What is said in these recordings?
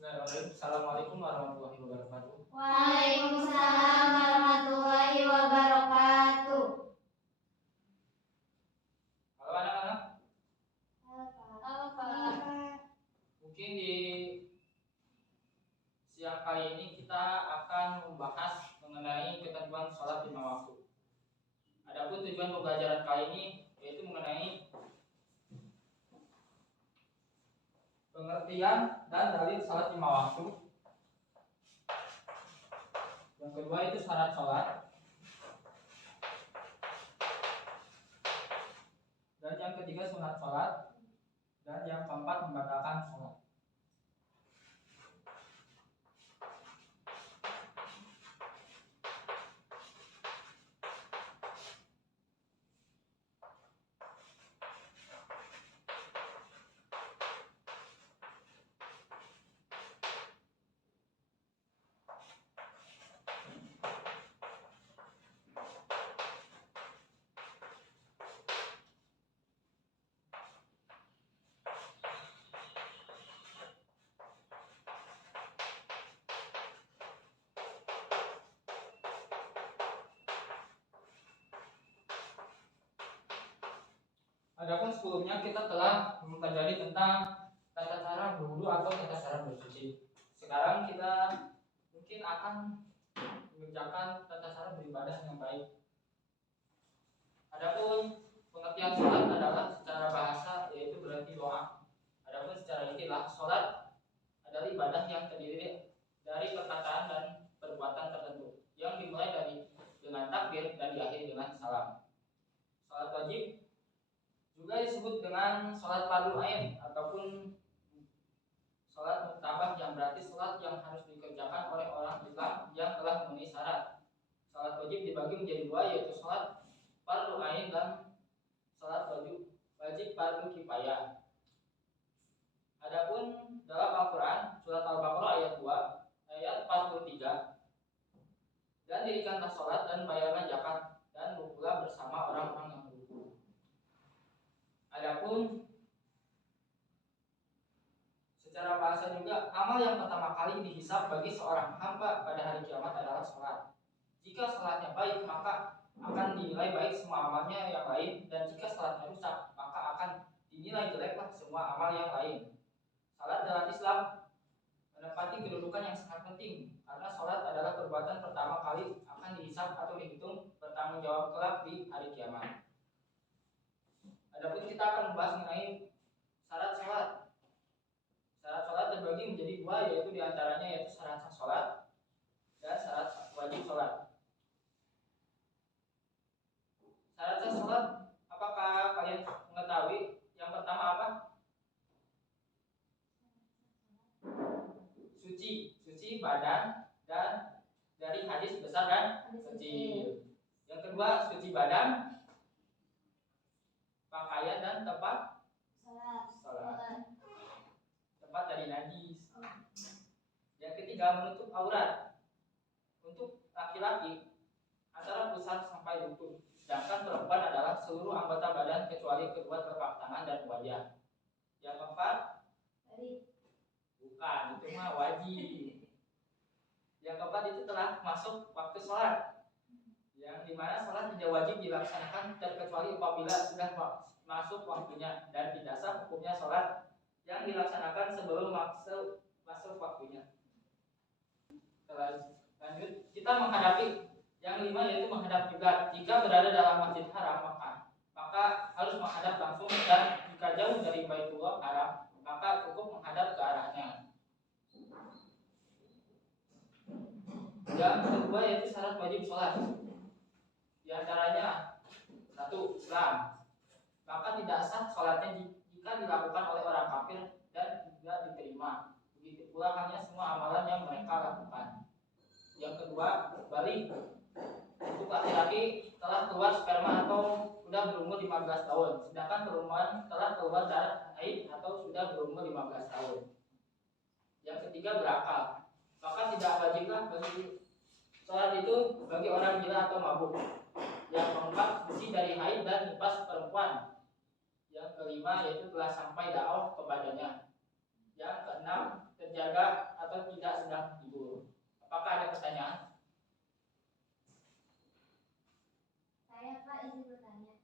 Bismillahirrahmanirrahim. Assalamualaikum warahmatullahi wabarakatuh. Waalaikumsalam warahmatullahi wabarakatuh. Halo anak-anak, Halo Pak. mungkin di siang kali ini kita akan membahas mengenai ketentuan sholat lima waktu. Adapun tujuan pembelajaran kali ini yaitu mengenai pengertian dan dalil sholat lima waktu. Yang kedua itu syarat sholat. Dan yang ketiga sunat sholat. Dan yang keempat membatalkan sholat. Adapun sebelumnya kita telah mempelajari tentang tata cara berwudu atau tata cara bersuci. Sekarang kita mungkin akan mengerjakan tata cara beribadah yang baik. Adapun pengertian sholat adalah secara bahasa yaitu berarti doa. Adapun secara istilah sholat adalah ibadah yang terdiri dari perkataan dan perbuatan tertentu yang dimulai dengan takbir dan diakhiri dengan salam. Sholat wajib juga disebut dengan sholat fardu ain ataupun sholat muktabah, yang berarti sholat yang harus dikerjakan oleh orang Islam yang telah memenuhi syarat. Sholat wajib dibagi menjadi dua, yaitu sholat fardu ain dan sholat wajib fardu kifayah. Adapun dalam Al-Quran surat Al-Baqarah ayat 2 ayat 43, dan dirikanlah sholat dan bayarlah zakat dan rukulah bersama orang-orang yang beruku. Adapun secara bahasa juga, amal yang pertama kali dihisab bagi seorang hamba pada hari kiamat adalah sholat. Jika sholatnya baik, maka akan dinilai baik semua amalnya yang lain, dan jika sholatnya rusak, maka akan dinilai jeleklah semua amal yang lain. Sholat dalam Islam menempati kedudukan yang sangat penting, karena sholat adalah perbuatan pertama kali akan dihisab atau dihitung bertanggung jawab kelak di hari kiamat. Adapun kita akan membahas mengenai syarat sholat. Syarat sholat terbagi menjadi dua, yaitu diantaranya yaitu syarat sah sholat dan syarat wajib sholat. Syarat sah sholat, apakah kalian mengetahui? Yang pertama apa? Suci badan dan dari hadis besar dan kecil. Yang kedua suci badan, pakaian dan tempat sholat, tempat dari najis. Yang ketiga menutup aurat. Untuk laki-laki antara pusar sampai lutut, sedangkan perempuan adalah seluruh anggota badan kecuali kedua telapak tangan dan wajah. Yang keempat, bukan, itu mah wajib. Yang keempat itu telah masuk waktu sholat, yang dimana sholat tidak wajib dilaksanakan terkecuali apabila sudah masuk waktunya, dan tidak sah hukumnya sholat yang dilaksanakan sebelum masuk waktunya. Lanjut, kita menghadapi yang kelima, yaitu menghadap kiblat. Jika berada dalam masjid haram, maka harus menghadap langsung, dan jika jauh dari Baitullah Haram, maka cukup menghadap ke arahnya. Yang kedua yaitu syarat wajib sholat. Di antaranya satu, Islam. Maka tidak sah sholatnya jika dilakukan oleh orang kafir dan tidak diterima. Begitu pula hanya semua amalan yang mereka lakukan. Yang kedua, balik. Untuk laki-laki telah keluar sperma atau sudah berumur 15 tahun, sedangkan perempuan telah keluar darah haid atau sudah berumur 15 tahun. Yang ketiga, berakal. Maka tidak wajiblah bagi sholat itu bagi orang gila atau mabuk. Yang keempat, suci dari haid dan nifas perempuan. Yang kelima yaitu telah sampai dakwah kepadanya. Yang keenam, terjaga atau tidak sedang libur. Apakah ada pertanyaan? Saya Pak izin bertanya.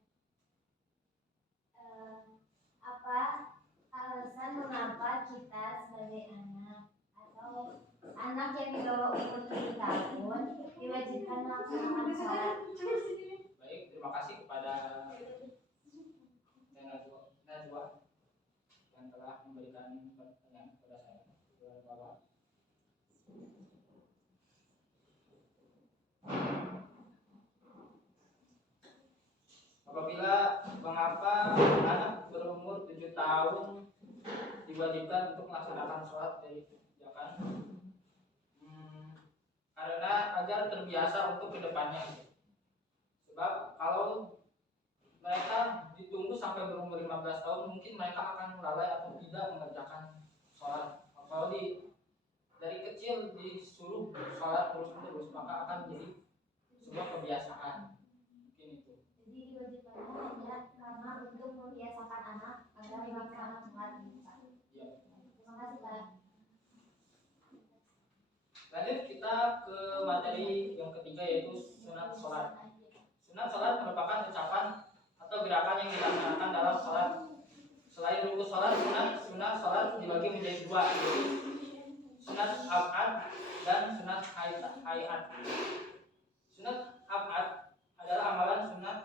Apa alasan mengapa kita sebagai anak atau anak yang di bawah umur 7 tahun diwajibkan melaksanakan sholat? Baik, terima kasih kepada Najwa yang telah memberikan pertanyaan kepada saya. Bapak. Apabila mengapa anak berumur 7 tahun diwajibkan untuk melaksanakan sholat dari kerjakan? Karena agar terbiasa untuk kedepannya. Sebab kalau mereka ditunggu sampai berumur 15 tahun, mungkin mereka akan lalai atau tidak mengerjakan sholat. Kalau dari kecil disuruh sholat terus-menerus, maka akan menjadi sebuah kebiasaan. Mungkin itu. Jadi diwajibkannya hanya karena untuk membiasakan anak agar melaksanakan sholat gitu Pak. Iya. Terima kasih Pak. Lanjut kita ke materi yang ketiga, yaitu sunat sholat. Sunat sholat merupakan ucapan atau gerakan yang dilaksanakan dalam sholat. Selain rukun sholat, sunat sholat dibagi menjadi dua, yaitu sunat ab'ad dan sunat hayat. Sunat ab'ad adalah amalan sunat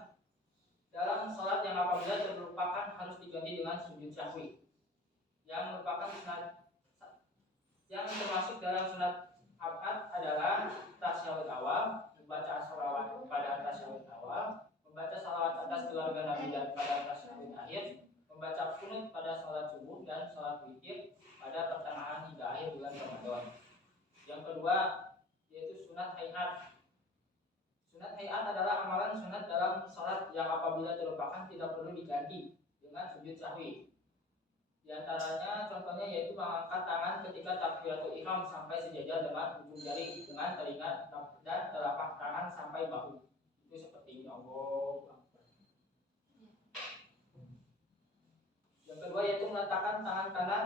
dalam sholat yang apabila terlupakan harus diganti dengan sujud sahwi, yang merupakan sunat. Yang termasuk dalam sunat ab'ad adalah tasyahud awal, membaca sholawat pada tasyahud awal, membaca salawat atas keluarga Nabi dan pada tasyahud akhir, membaca qunut pada sholat subuh dan sholat witir pada pertengahan hingga akhir bulan Ramadan. Yang kedua yaitu sunat hayat. Sunat hayat adalah amalan sunat dalam sholat yang apabila terlupakan tidak perlu diganti dengan sujud sahwi. Di antaranya contohnya yaitu mengangkat tangan ketika takbiratul ihram sampai sejajar dengan ujung jari dengan telinga dan telapak tangan sampai bahu. Itu seperti ini. Allah. Yang kedua yaitu meletakkan tangan kanan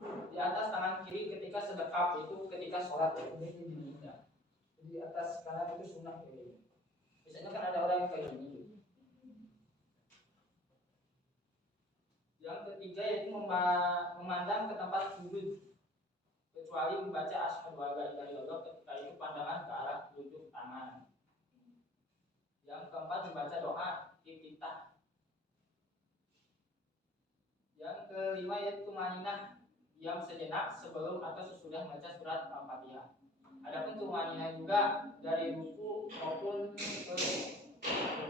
di atas tangan kiri ketika sedekap, itu ketika sholat. Jadi di atas kanan itu sunnah. Biasanya kan ada orang yang kayak gini. Yang ketiga yaitu memandang ke tempat sujud kecuali membaca asyhadu an la ilaha illallah, ketika itu pandangan ke arah ujung tangan. Yang keempat membaca doa iftitah. Yang kelima yaitu tumaninah, diam sejenak sebelum atau sesudah membaca surat Al-Fatihah. Adapun tumaninah juga dari ruku maupun ke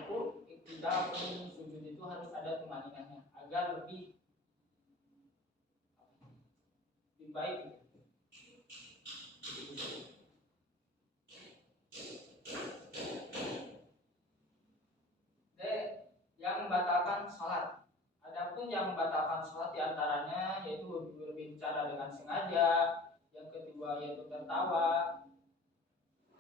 ruku, iktidal pun sujud itu harus ada tumaninahnya agar lebih baik. Yang membatalkan sholat. Adapun yang membatalkan sholat diantaranya yaitu berbicara dengan sengaja, yang kedua yaitu tertawa,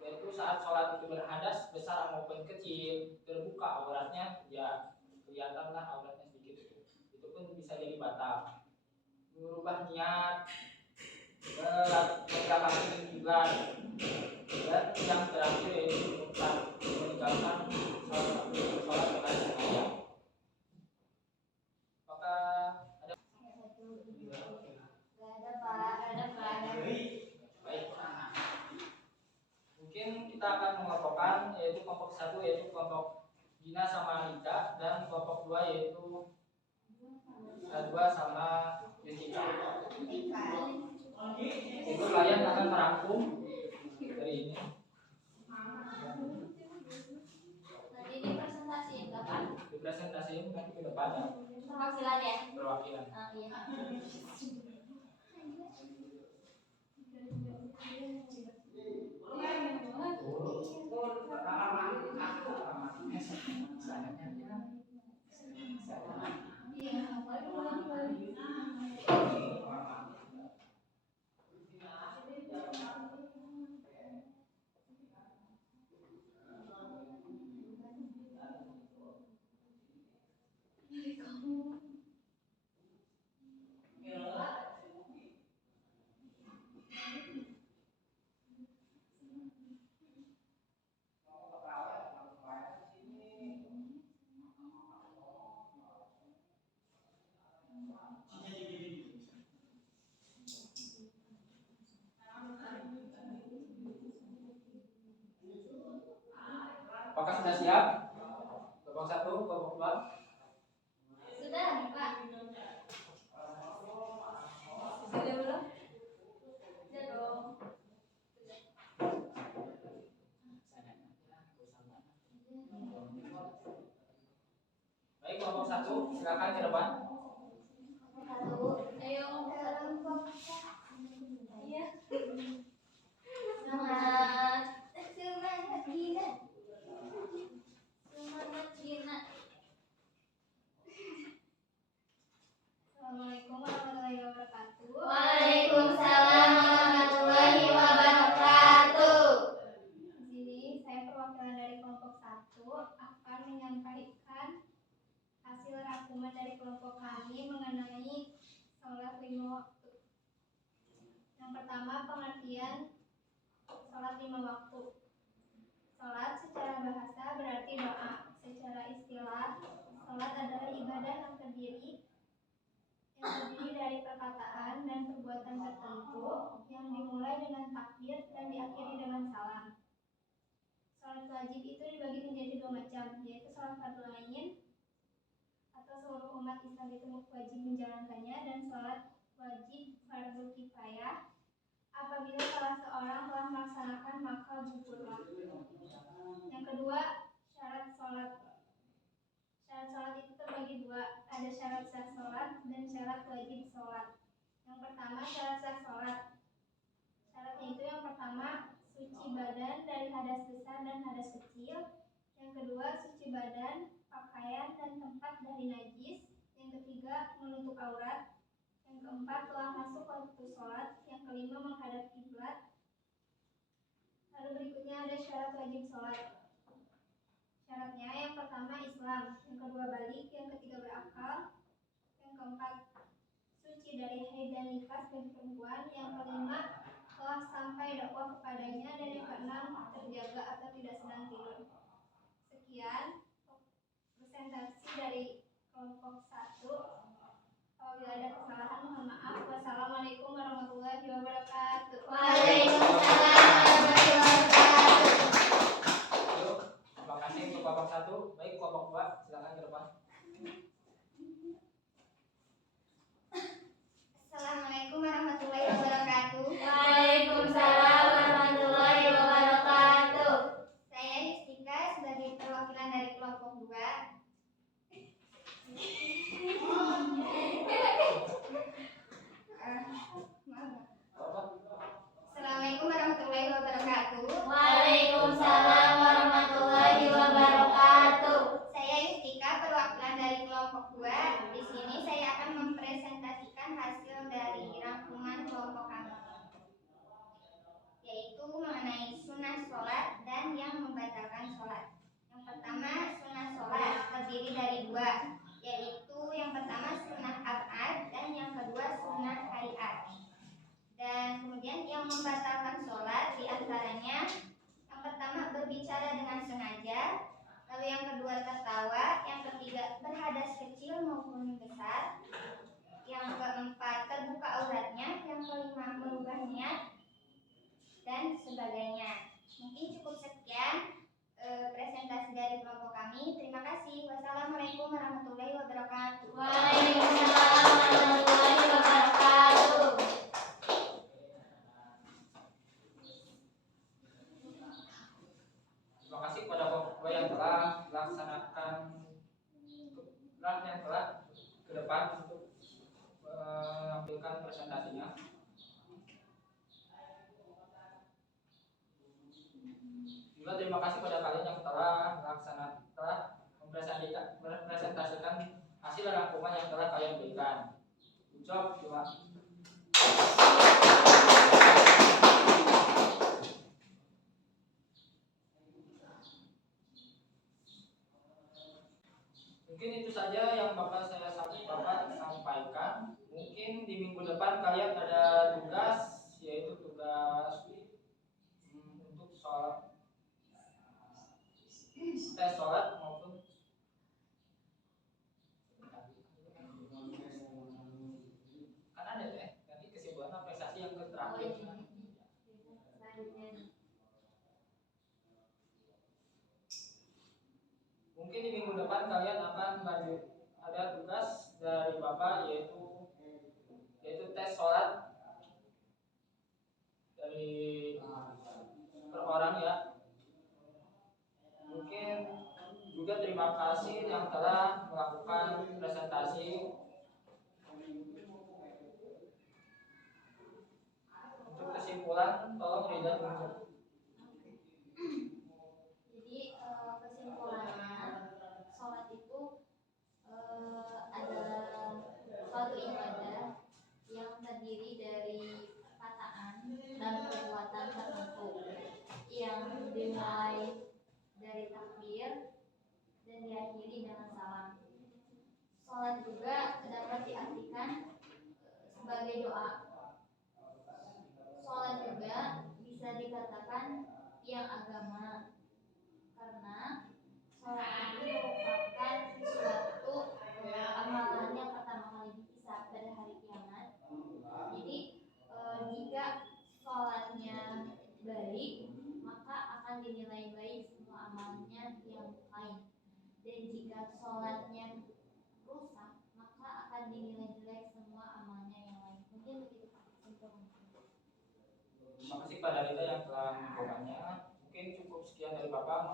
yaitu saat sholat itu berhadas besar maupun kecil, terbuka auratnya, ya kelihatanlah auratnya sedikit, itu pun bisa jadi batal. Merubah niat, meninggalkan kiblat, dan yang terakhir yaitu meninggalkan sholat dengan sengaja. Mungkin kita akan mengelompokkan yaitu kelompok satu yaitu kelompok Gina sama Alika, dan kelompok dua yaitu Najwa sama Jessica. Itu kalian akan merangkum dari ini. Nanti dipresentasiin kapan? Dipresentasiin nanti ke depan ya. Perwakilan ya? Perwakilan. Iya. siap? Kelompok 1, kelompok 2. Sudah, Pak. Sudah belum? Sudah dong. Baik, kelompok 1, silakan ke depan. Satu. Ayo. Kelompok. Iya. Semangat. Semangat Gina. Semangat Gina. Assalamualaikum warahmatullahi wabarakatuh. Waalaikumsalam warahmatullahi wabarakatuh. Di sini saya perwakilan dari kelompok 1 akan menyampaikan hasil rangkuman dari kelompok kami mengenai sholat 5 waktu. Yang pertama, pengertian sholat 5 waktu. Sholat secara bahasa berarti doa. Secara istilah, sholat adalah ibadah yang terdiri dari perkataan dan perbuatan tertentu yang dimulai dengan takbir dan diakhiri dengan salam. Sholat wajib itu dibagi menjadi 2 macam, yaitu sholat fardu ain atau seluruh umat Islam itu wajib menjalankannya, dan sholat wajib fardu kifayah. Apabila salah seorang telah melaksanakan maka gugurlah. Yang kedua, syarat sholat. Syarat sholat itu terbagi 2, ada syarat sah sholat dan syarat wajib sholat. Yang pertama, syarat sah sholat. Syaratnya itu yang pertama, suci badan dari hadas besar dan hadas kecil. Yang kedua, suci badan, pakaian dan tempat dari najis. Yang ketiga, menutup aurat. Yang keempat, telah masuk waktu sholat. Yang kelima, menghadap kiblat. Lalu berikutnya ada syarat wajib sholat. Syaratnya yang pertama Islam, yang kedua balik, yang ketiga berakal, yang keempat suci dari haid dan nifas bagi perempuan, yang kelima telah sampai dakwah kepadanya, dan yang keenam terjaga atau tidak sedang tidur. Sekian presentasi dari kelompok 1. Apabila ada kesalahan mohon maaf. Wassalamualaikum warahmatullahi wabarakatuh. Waalaikumsalam warahmatullahi wabarakatuh. Terima kasih untuk kelompok 1. Baik, kelompok 2, silakan ke depan. Assalamualaikum warahmatullahi wabarakatuh. Waalaikumsalam warahmatullahi wabarakatuh. Saya Yustika sebagai perwakilan dari kelompok 2. Assalamualaikum warahmatullahi wabarakatuh. Waalaikumsalam warahmatullahi wabarakatuh. Saya Yustika, perwakilan dari kelompok 2. Di sini saya akan mempresentasikan hasil dari rangkuman kelompok kami, yaitu mengenai sunnah sholat dan yang membatalkan sholat. Yang pertama, sunnah sholat terdiri dari 2, yaitu yang pertama sunnah ab'ad dan yang kedua sunnah hayat. Dan kemudian yang membatalkan sholat diantaranya yang pertama berbicara dengan sengaja, lalu yang kedua tertawa, yang ketiga berhadas kecil maupun besar, yang keempat terbuka auratnya, yang kelima merubah niat, dan sebagainya. Mungkin cukup sekian presentasi dari kelompok kami. Terima kasih. Wassalamualaikum warahmatullahi wabarakatuh. Waalaikumsalam warahmatullahi wabarakatuh. Terima kasih kepada kelompok 2 yang telah melaksanakan yang telah ke depan untuk menampilkan presentasinya. Juga terima kasih kepada kalian yang telah mempresentasikan hasil rangkuman yang telah kalian berikan. Good job, terima kasih. Mungkin itu saja yang Bapak sampaikan. Mungkin di minggu depan kalian ada tugas, yaitu tugas untuk sholat, tes sholat maupun kan ada ya, nanti kesimpulan prestasi yang terakhir. Mungkin di minggu depan kalian akan lanjut ada tugas dari Bapak yaitu tes sholat dari per orang ya. Mungkin juga terima kasih yang telah melakukan presentasi. Untuk kesimpulan, tolong Rida dulu. Jadi kesimpulannya sholat itu adalah suatu ibadah yang terdiri dari perkataan dan perbuatan tertentu yang dimulai dari takbir dan diakhiri dengan salam. Sholat juga dapat diartikan sebagai doa. Sholat juga bisa dikatakan tiang agama karena sholat itu merupakan suatu amalan yang pertama kali dihisab pada hari kiamat. Jadi jika sholatnya baik, maka akan dinilai baik semua amalnya yang lain. Dan jika sholatnya rusak, maka akan dinilai jelek semua amalnya yang lain. Mungkin begitu Pak kesimpulannya. Terima kasih kepada Rida yang telah menjawabnya. Mungkin cukup sekian dari Bapak.